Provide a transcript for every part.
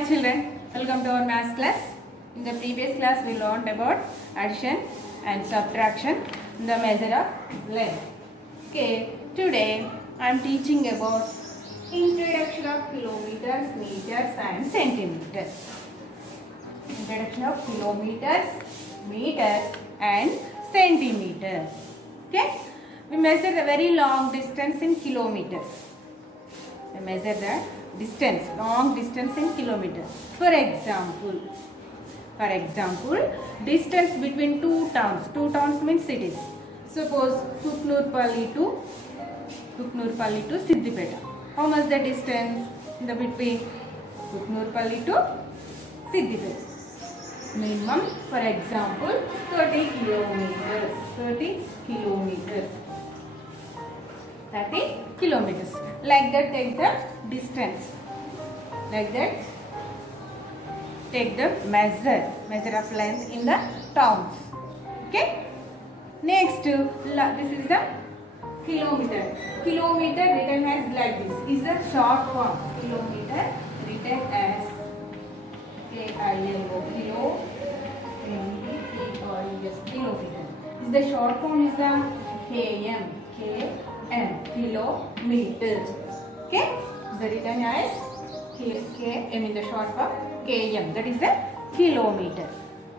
Hi children, welcome to our maths class. In the previous class we learned about addition and subtraction in the measure of length. Okay, today I am teaching about introduction of kilometers, meters and centimeters. Introduction of kilometers, meters and centimeters. Okay, we measure the very long distance in kilometers. We measure the distance, long distance in kilometers. For example, distance between two towns. Two towns means cities. Suppose Kuknurpalli to Siddipeta. How much the distance in the between Kuknurpalli to Siddipeta? Minimum, for example, 30 kilometers. 30 kilometers. Like that, take the distance. Like that, take the measure of length in the towns. Okay. Next, this is the kilometer. Kilometer written as like this. Is the short form. Kilometer written as KILO. Kilo. Kilometer. Is the short form is the KM. Kilometer. Okay? Is written as km in the short form km. That is the kilometer.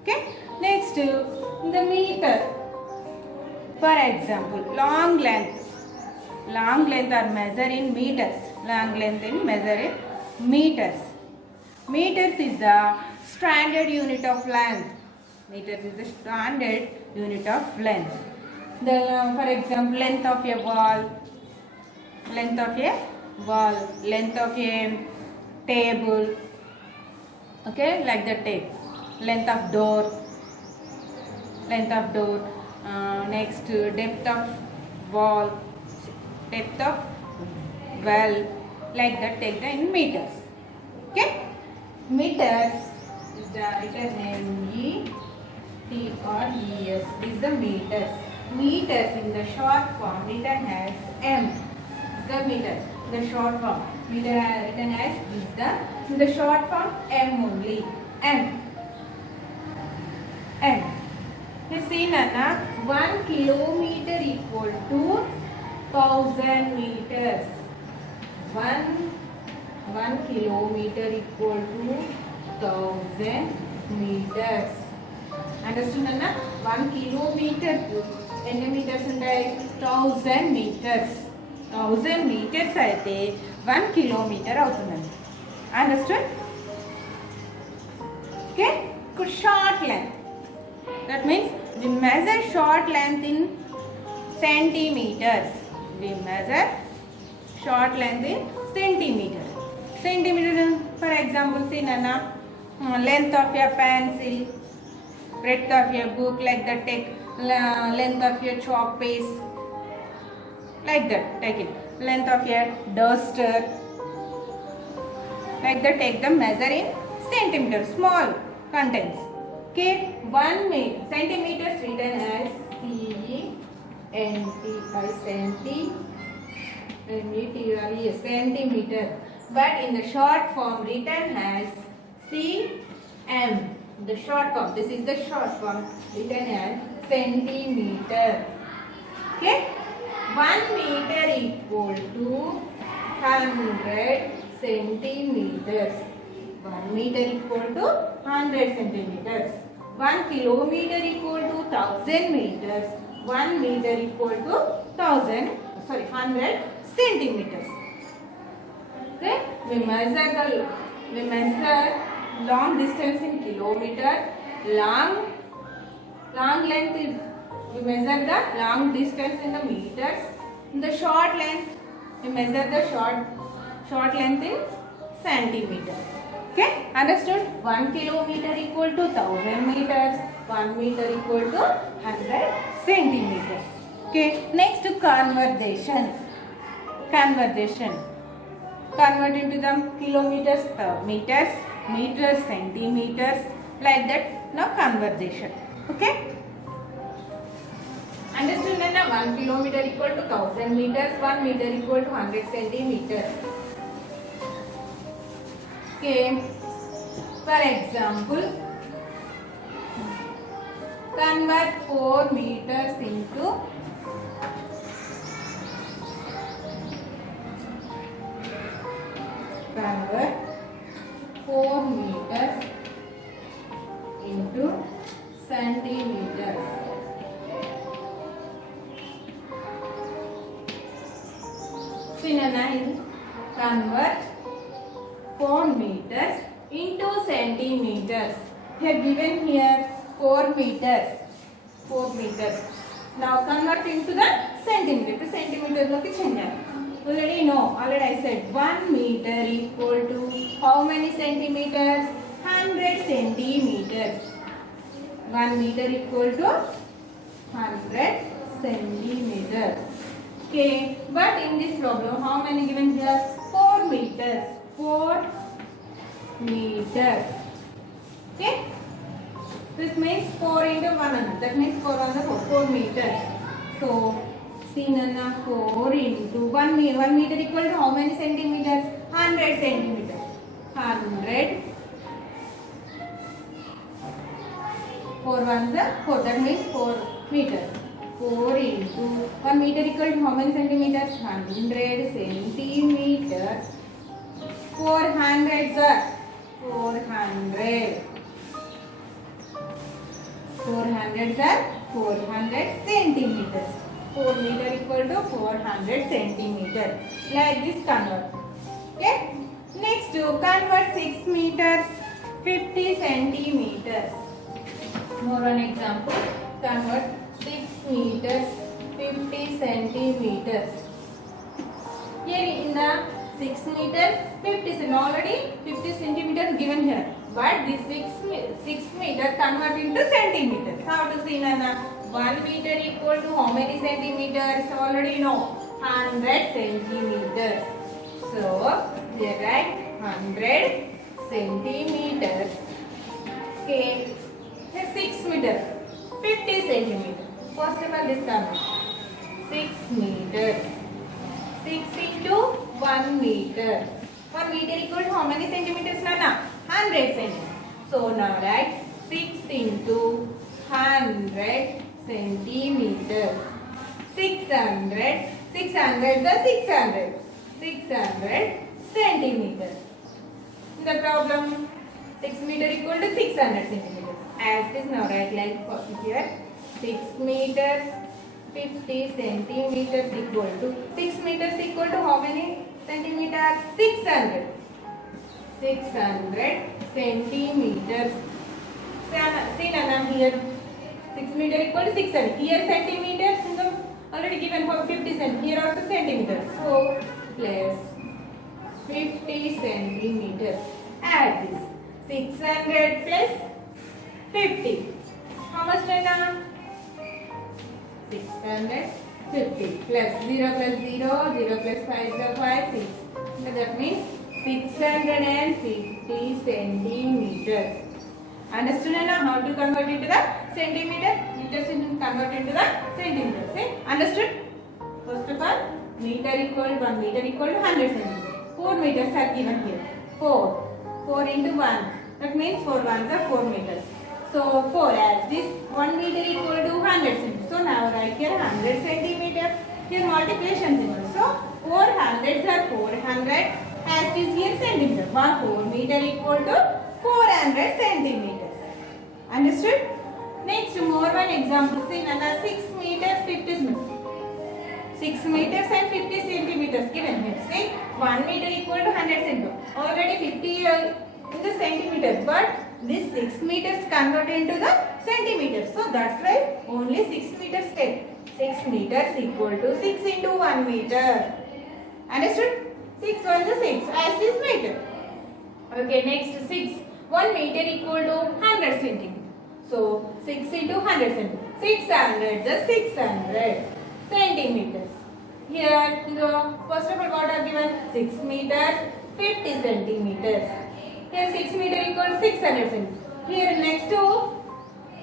Okay? Next, the meter. For example, long length. Long length are measured in meters. Long length in measured in meters. Meters is the standard unit of length. Meters is the standard unit of length. For example, length of a wall, length of a table, okay, like the tape. Length of door, next depth of wall, depth of well, like that, take the in meters. Okay, meters is the written METRES is the meters. Meters in the short form written as M. The meter, the short form. Meter written as is the in the short form M only. M. You see, Nana, 1 kilometer equal to 1000 meters. 1 kilometer equal to 1000 meters. Understood, Nana? 1 kilometer. ఎన్ని metres ఉంటాయి 1000 metres 1000 metres అయితే 1 kilometre అవుతుందండి understand okay short length that means we measure short length in centimetres centimetre for example see నాన్న length of your pencil, breadth of your book, like that, take length of your chalk paste, like that, take it. Length of your duster, like that, take the measure in centimeters, small contents. Okay, 1 centimeters written as centimeter, but in the short form written as cm. The short form, this is the short form written as centimeter. Okay, 1 meter equal to 100 centimeters. 1 meter equal to 100 centimeters. 1 kilometer equal to 1000 meters. 1 meter equal to 100 centimeters. Okay, we measure long distance in kilometer. Long length is, we measure the long distance in the meters. In the short length, we measure the short length in centimeter. Okay, understood? 1 kilometer equal to 1000 meters. 1 meter equal to 100 centimeters. Okay, next conversion. Convert into the kilometers, meters, centimeters, like that. Now conversion. Okay, understood? Now 1 kilometer equal to 1000 meters. 1 meter equal to 100 centimeters. Okay, For example, convert 4 meters into convert 4 meters into centimeters. See, Nana, convert 4 meters into centimeters. Here given here 4 meters. 4 meters. Now convert into the centimeter. To centimeter look change. Already know. Already I said 1 meter equal to how many centimeters? 100 centimeters. 1 meter equal to 100 centimeters. Okay. But in this problem, how many given here? 4 meters. 4 meters. Okay. This means 4 into 100. That means 4 on the 4 meters. So, see Nana, 4 into 1 meter equal to how many centimeters? 100 centimeters. 100. 4 ones are 4. That means 4 meters. 4 into 1 meter equal to how many centimeters? 100 centimeters. 400 sir. 400. 400 sir. 400 centimeters. 4 meter equal to 400 centimeters. Like this convert. Okay. Next to convert 6 meters 50 centimeters. More one example. Convert 6 meters 50 centimeters. Here in the 6 meter 50 cm already 50 centimeters given here. But this 6 meter convert into centimeters. How to see Nana? 1 meter equal to how many centimeters? Already know. 100 centimeters. So we write 100 centimeters. Okay. Here 6 meter 50 centimeters. First of all this convert. 6 meters. 6 into 1 meter. 1 meter equal to how many centimeters, Nana? 100 centimeters. So now write 6 into 100 centimeters. 600. 600 the 600. 600 centimeters. In the problem, 6 meter equal to 600 centimeters. As this now write like here. 6 meters 50 centimeters equal to 6 meters equal to how many centimeters? 600. 600 centimeters. See Nana here 6 meter equal to 600. Here centimeters already given for 50 centimeters. Here also centimeters. So plus 50 centimeters. Add this 600 plus 50. How much Nana? 650 plus 0 plus 0, 0 plus 5 is 5, 6. So that means 650 centimeters. Understood Nana? How to convert into the centimeter? Meters convert into the centimeter. See? Understood? First of all, meter equal 1 meter equal to 100 centimeters. 4 meters are given here. 4. 4 into 1. That means 4 ones are 4 meters. So 4 as this 1 meter equal to 100 centimeters. So now write here 100 centimeters. Here multiplication symbol. So 400s are 400 as it is here centimeter. 4 meter equal to 400 centimeters. Understood? Next more one example. See another 6 meters 50 centimeters. 6 meters and 50 centimeters given here. See 1 meter equal to 100 centimeters. Already 50 in the centimeters, but this 6 meters converted into the centimeters. So that's why only 6 meters take. 6 meters equal to 6 into 1 meter. Understood? 6 1 is 6 as this meter. Okay, next 6. 1 meter equal to 100 centimeters. So 6 into 100 centimeters. 600 is 600 centimeters. Here, first of all, what are given? 6 meters, 50 centimeters. Here 6 meter equal to 600 centimeters. Here next to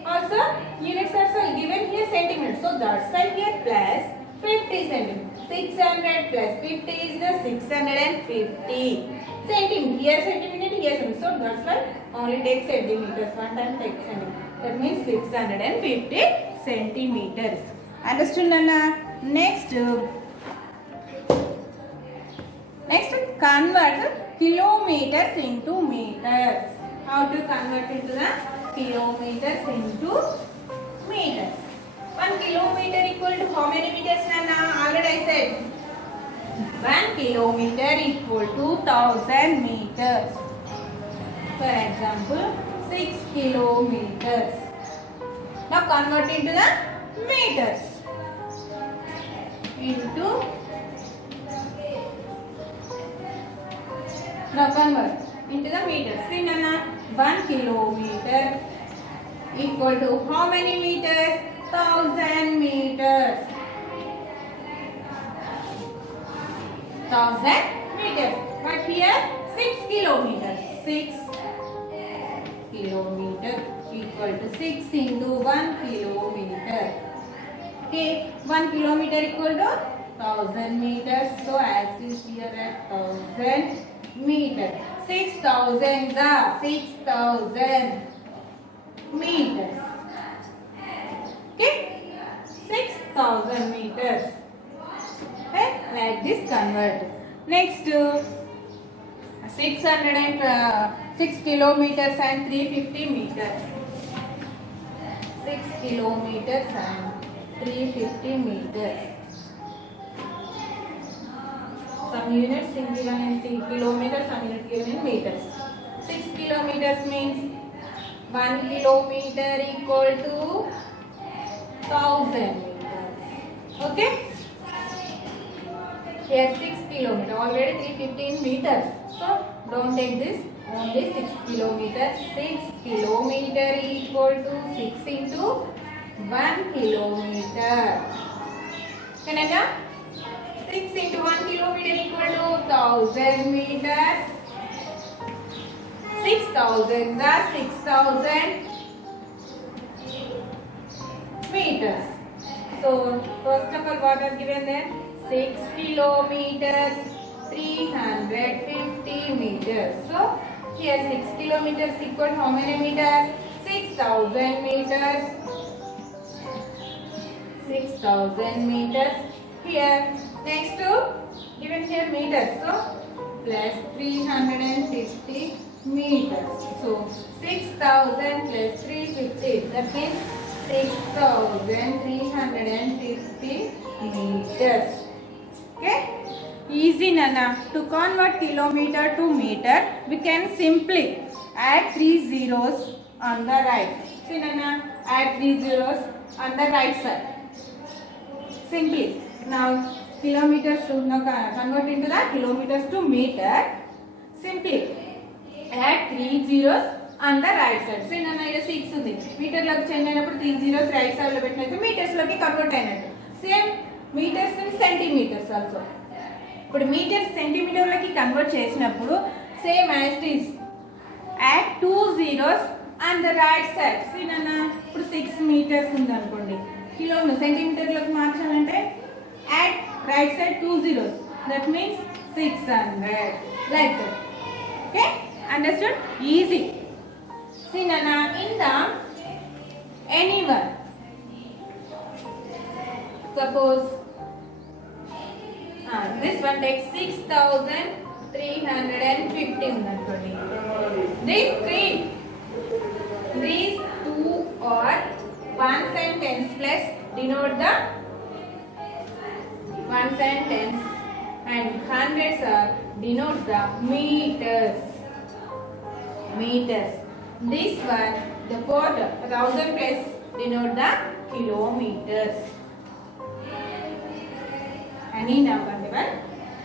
also units are given here centimeters. So that's why here plus 50 centimeters. 600 plus 50 is the 650 centimeters. Here centimeter, centimeters. So that's why only take centimeters. One time take centimeters. That means 650 centimeters. Understood, Nana? Next, convert kilometers into meters. How to convert into the kilometers into meters? 1 kilometer equal to how many meters, Nana? Already I said. 1 kilometer equal to 1000 meters. For example, 6 kilometers. Now convert into the meters. Now convert into the meters. See, Nana, 1 kilometer equal to how many meters? 1000 meters. 1000 meters. But here 6 kilometers. 6 kilometer equal to 6 into 1 kilometer. Okay, 1 kilometer equal to 1000 meters. So as is here at 1000 meters. 6000 meters. Okay, 6000 meters. Okay, like this convert. Next, 6 kilometers and 350 meters. 6 kilometers and 350 meters. Some units in given in kilometers, some units given in meters. 6 kilometers means 1 kilometer equal to 1000 meters. Okay? Here 6 kilometers, already 315 meters. So don't take this, only 6 kilometers. 6 kilometer equal to 6 into 1 kilometer. Can I know? 6 into 1 kilometer equal to 1000 meters. 6000 meters. So first of all, what are given there? 6 kilometers, 350 meters. So here 6 kilometers equal to how many meters? 6000 meters. 6000 meters. Here next to given here meters. So plus 350 meters. So 6000 plus 350. That means 6350 meters. Okay? Easy, Nana. To convert kilometer to meter, we can simply add 3 zeros on the right. See, Nana, add 3 zeros on the right side. Simply. Now, kilometers to convert into the kilometers to meter. Simply add 3 zeros on the right side. See, Nana, here 6 ఉంది. Meter loki change అయినప్పుడు 3 zeros right side లో పెట్టినట్టు meters లోకి convert అయినట్టు. Same meters and centimeters also. ఇప్పుడు metres సెంటీమీటర్లకి convert చేసినప్పుడు same as it is add 2 zeros on the right side. See నాన్న, ఇప్పుడు 6 meters ఉంది అనుకోండి, కిలోమీటర్ సెంటీమీటర్లోకి మార్చాలంటే add right side 2 zeros. That means 600 like that. Okay, understood? Easy. See నాన్న, in the anyone suppose this one takes 6350 అనుకోండి. These two are ones and tens plus denote the ones and tens, and hundreds are denote the meters. This one, the quarter, 1000 plus denote the kilometers. Any number given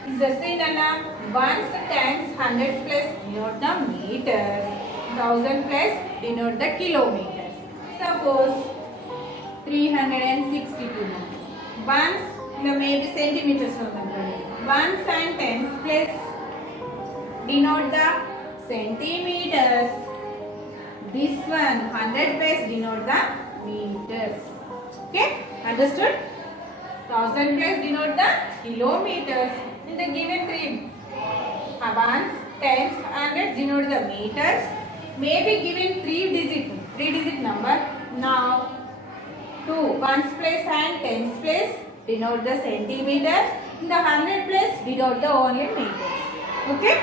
is the same number. Ones times hundreds plus denote the meters. 1000 plus denote the kilometers. Suppose 362. Ones maybe centimeters. Ones and tens plus denote the centimeters. This one 100 plus denote the meters. Okay, understood? 1000 plus denote the kilometers. In the given three, ones, tens, hundreds denote the meters. May be given three digit number. Now, to ones place and tens place denote the centimeters. In the hundred place denote the only meters. Okay?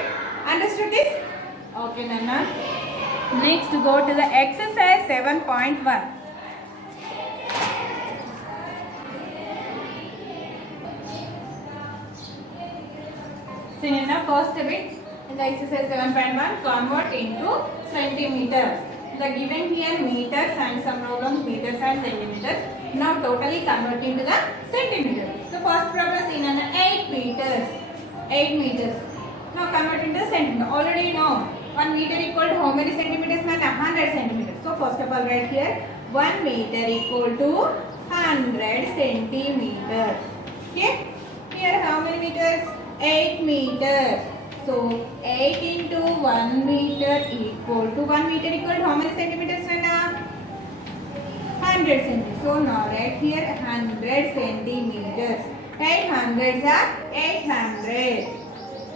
Understood this? Okay, Nana. Next, go to the exercise 7.1. See, Nana, first bit in the exercise 7.1, convert into centimeters. The given here meters and some problems meters and centimeters. Now totally convert into the centimeters. The first problem is in 8 meters. 8 meters. Now convert into centimeter. Already know 1 meter equal to how many centimeters? 100 centimeters. So first of all write here 1 meter equal to 100 centimeters. Okay. Here how many meters? 8 meters. So 8 into 1 meter equal to 1 meter equal to how many centimeters? 100 centimeters. So now right here 100 centimeters. 800s are 800.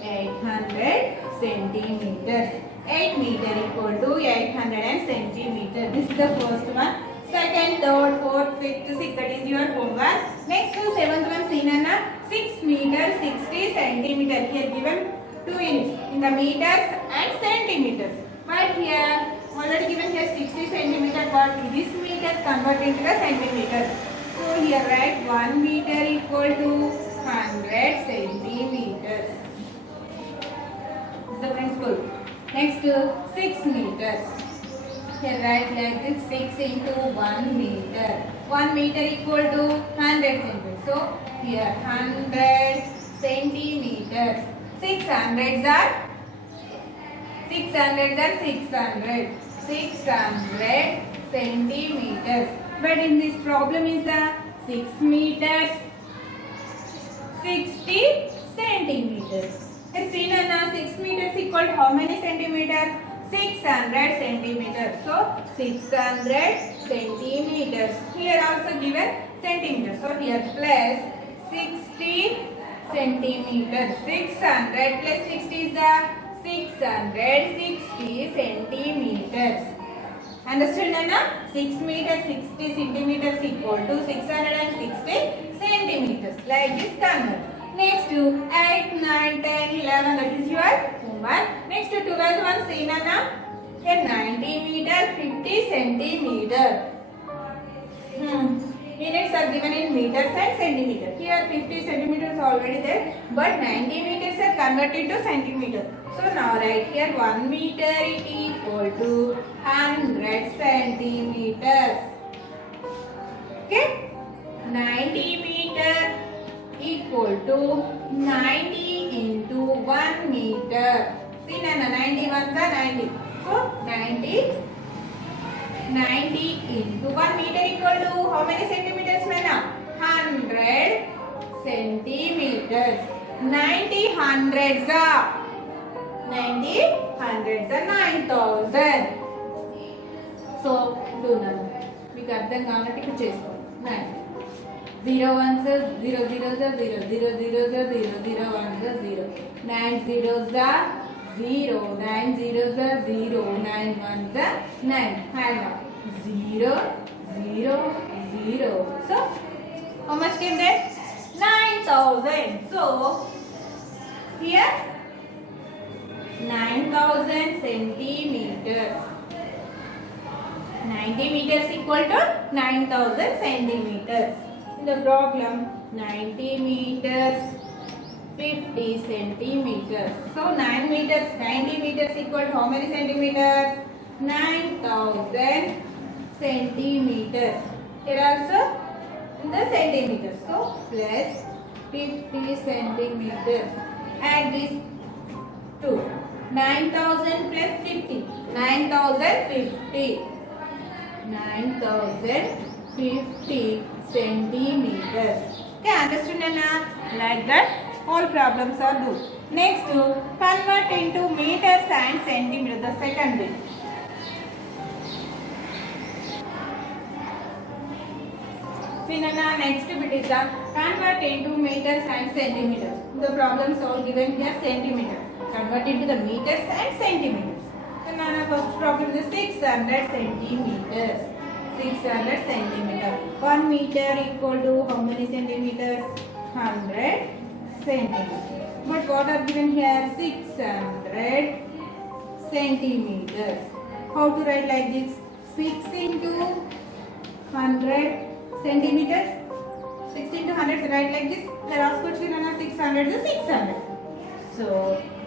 800 centimeters. 8 meter equal to 800 centimeters. This is the first one. Second, third, fourth, fifth, sixth. That is your homework. Next to seventh one, see Nana. 6 meter 60 centimeters. Here given 2 units in the meters and centimeters. But here already given here 60 centimeters, but this meter convert into the centimeters. So here write 1 meter equal to 100 centimeters. This is the principle. Next 6 meters. Here write like this 6 into 1 meter. 1 meter equal to 100 centimeters. So here 100 centimeters. 600s are 600 centimeters. But in this problem is the 6 meters 60 centimeters. Here see Nana, 6 meters equal to how many centimeters? 600 centimeters. So 600 centimeters. Here also given centimeters. So here plus 60 centimeters. 600 plus 60 is the 660 centimeters. Understood, Nana? 6 meters 60 centimeters equal to 660 centimeters. Like this convert. Next to 8, 9, 10, 11. That is your homework. Next to 12th one, see Nana? Here 90 meter 50 centimeter. Units are given in meters and centimeters. Here 50 centimeters already there, but 90 meters are converted to centimeters. So now right here 1 meter is equal to 100 centimeters. Okay? 90 meter equal to 90 into 1 meter. See Nana, 90 ones are 90. So 90 into 1 meter equal to how many centimeters, Nana? 100 centimeters. 90 hundreds are 9,000. So do Nana. మీకు అర్థం కావాలంటే ఇక్కడ చేసుకోండి. 0 ones are 0 zeros are 0 0 zeros are 0 0 ones are 0 9 zeros are 0 9 zeros are 0 9 ones are 9 hand up 0 0 0. So how much came there? 9,000. So here 9,000 centimeters. 90 meters equal to 9,000 centimeters. In the problem 90 meters 50 centimeters. So 9 meters 90 meters equal to how many centimeters? 9,000 centimeters. Here also in the centimeters. So plus 50 centimeters. Add this 2. 9,000 plus 50. 9,050. 9,050 centimeters. Okay, understood, Nana? Like that, all problems are due. Next, convert into meters and centimeters. The second bit. See, Nana, next bit is the convert into meters and centimeters. The problems all given here centimeter. convert into the meters and centimeters. So now first problem is 600 centimeters. 600 centimeters. 1 meter equal to how many centimeters? 100 centimeters. But what are given here? 600 centimeters. How to write like this? 6 into 100 centimeters. 6 into 100 write like this. The last question is 600 is 600. So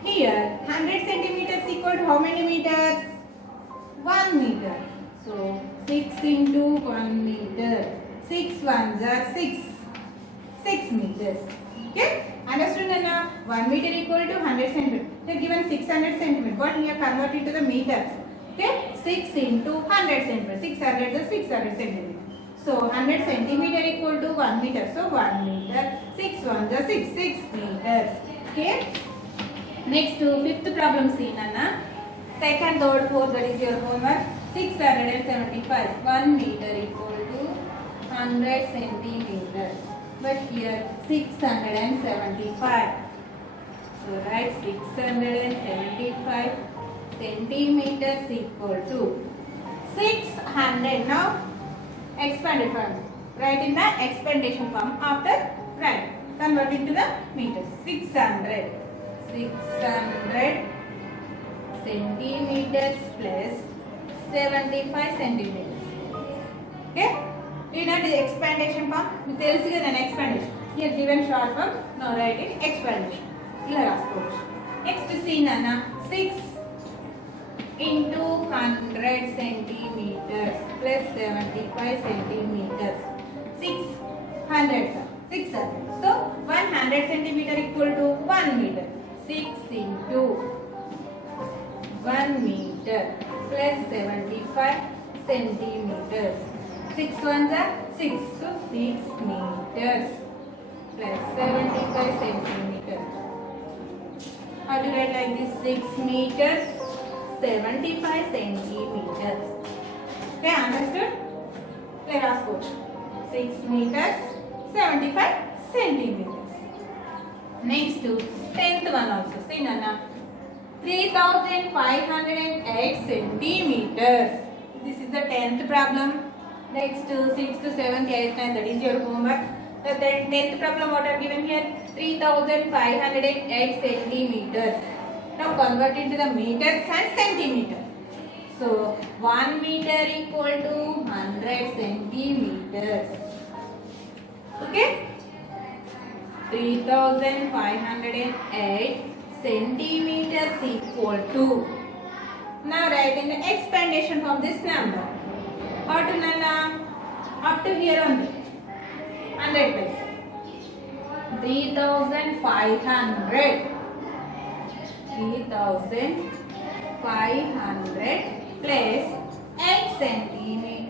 here 100 centimeters equal to how many meters? 1 meter. So 6 into 1 meter. 6 ones are 6. 6 meters. Okay? Understood Nana? 1 meter equal to 100 centimeters. They are given 600 centimeters. But here convert into the meters. Okay? 6 into 100 centimeters. 600 is 600 centimeters. So 100 centimeter equal to 1 meter. So 1 meter. 6 ones are 6. 6 meters. Okay? Next to fifth problem see Nana. Second, third, fourth, that is your homework. 675. 1 meter equal to 100 centimeters. But here 675. So write 675 centimeters equal to 600. Now expand it from. Write in the expandation form after write. Convert into the meters. 600 centimeters plus 75 centimeters. Okay? Do you know the expandation form? You tell us an expandation. Here given short form. Now write it expandation. Here ask question. Next see Nana. 6 into 100 centimeters plus 75 centimeters. 600. 600. So 100 centimeter equal to 1 meter. 6 into 1 meter plus 75 centimeters. 6 ones are 6. So 6 meters plus 75 centimeters. How to write like this? 6 meters, 75 centimeters. Okay, understood? Let us go. 6 meters, 75 centimeters. Next to 10th one also. See Nana. 3508 centimeters. This is the 10th problem. Next to 6th, 7th, 8th, 9th, that is your homework. The 10th problem what are given here? 3508 centimeters. Now convert it to the meters and centimeters. So 1 meter equal to 100 centimeters. Okay? 3508 centimeters equal to. Now write in the expandation from this number. How to Nana? Up to here only. 100 plus 3500 plus 8 centimeters.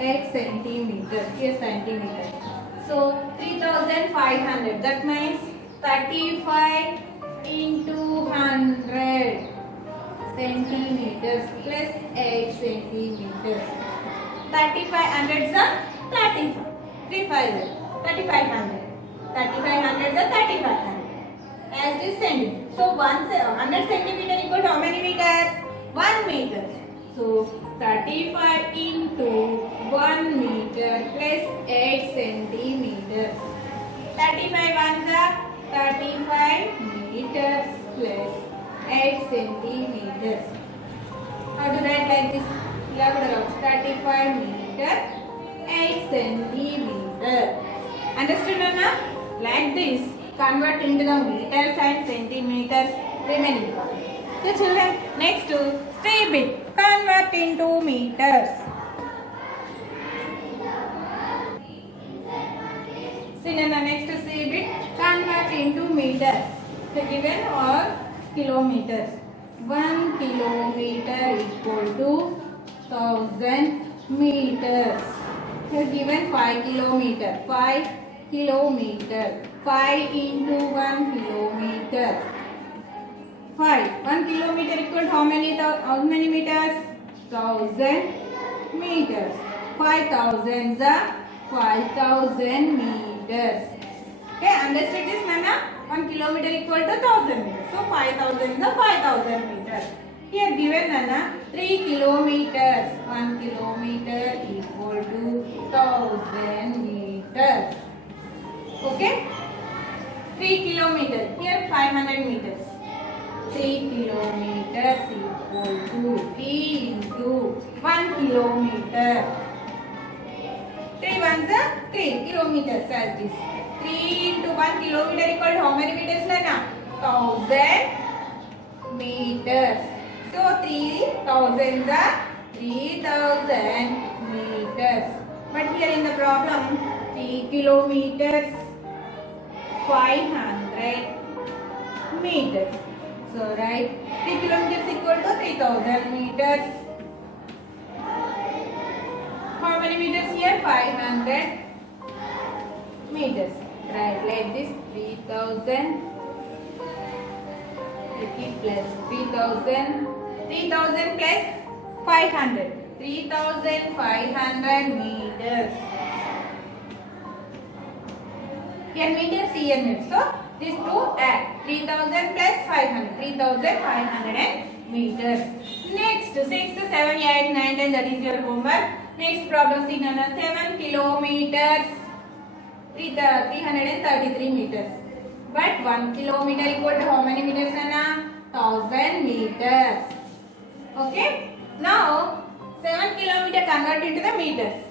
8 centimeters. Here centimeters. So 3500. That means 35 into 100 centimeters plus 8 centimeters. 3500 is 35. 3500. 3500 is 3500. As this centimeter. So 100 centimeter equal to how many meters? 1 meter. So 35 into 1 meter plus 8 centimeters. 35 ones are 35 meters plus 8 centimeters. How to write like this? 35 meter, 8 centimeter. Understood Nana? Like this, convert into the meters and centimeters remaining. So children, next to C bit, convert into meters. See Nana, next to C bit, convert into meters. So given or kilometers. 1 kilometer equal to 1000 meters. Here given 5 kilometer. 5 kilometer. 5 into 1 kilometer. 5. 1 kilometer equal to how many meters? 1000 meters. 5000 is 5000 meters. Okay, understood this Nana? 1 kilometer equal to 1000 meters. So 5000 is the 5000 meters. Here given Nana 3 kilometers. 1 kilometer equal to 1000 meters. Okay? 3 kilometers. Here 500 meters. 3 kilometers equal to 3 into 1 kilometer. 3 ones are 3 kilometers as this. 3 into 1 kilometer equal to how many meters Nana? 1000 meters. So 3000 are 3000 meters. But here in the problem 3 kilometers 500 meters. So write 3 kilometers equal to 3000 meters. How many meters here? 500 meters. Right, like this 3000 plus 3000 plus 500 3500 meters. Here meters, here meters. So these two add 3000 plus 500 3500 meters. Next 6, 7, 8, 9, 10, that is your homework. Next problem see 7 kilometers 333 meters. But 1 kilometer equal to how many meters Nana? 1000 meters. Okay. Now 7 kilometer convert into the meters.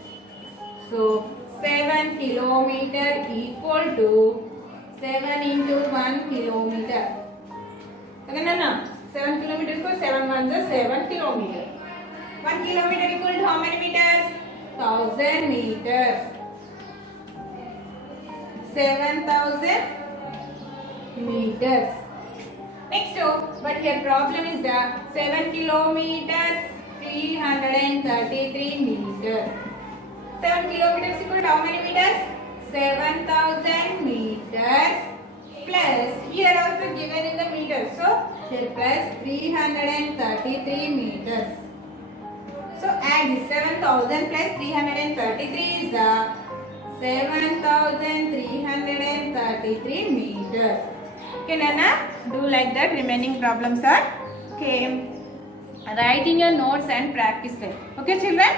So 7 kilometer equal to 7 into 1 kilometer. Okay Nana? 7 kilometers equal 7 ones are 7 kilometer. 1 kilometer equal to how many meters? 1000 meters. 7000 meters. Next, but here problem is the 7 kilometers 333 meters. 7 kilometers equal to how many meters? 7000 meters plus here also given in the meters. So here plus 333 meters. So add this 7000 plus 333 is the 7333 meters. Okay Nana, do like that. Remaining problems are okay. Write in your notes and practice them. Okay children.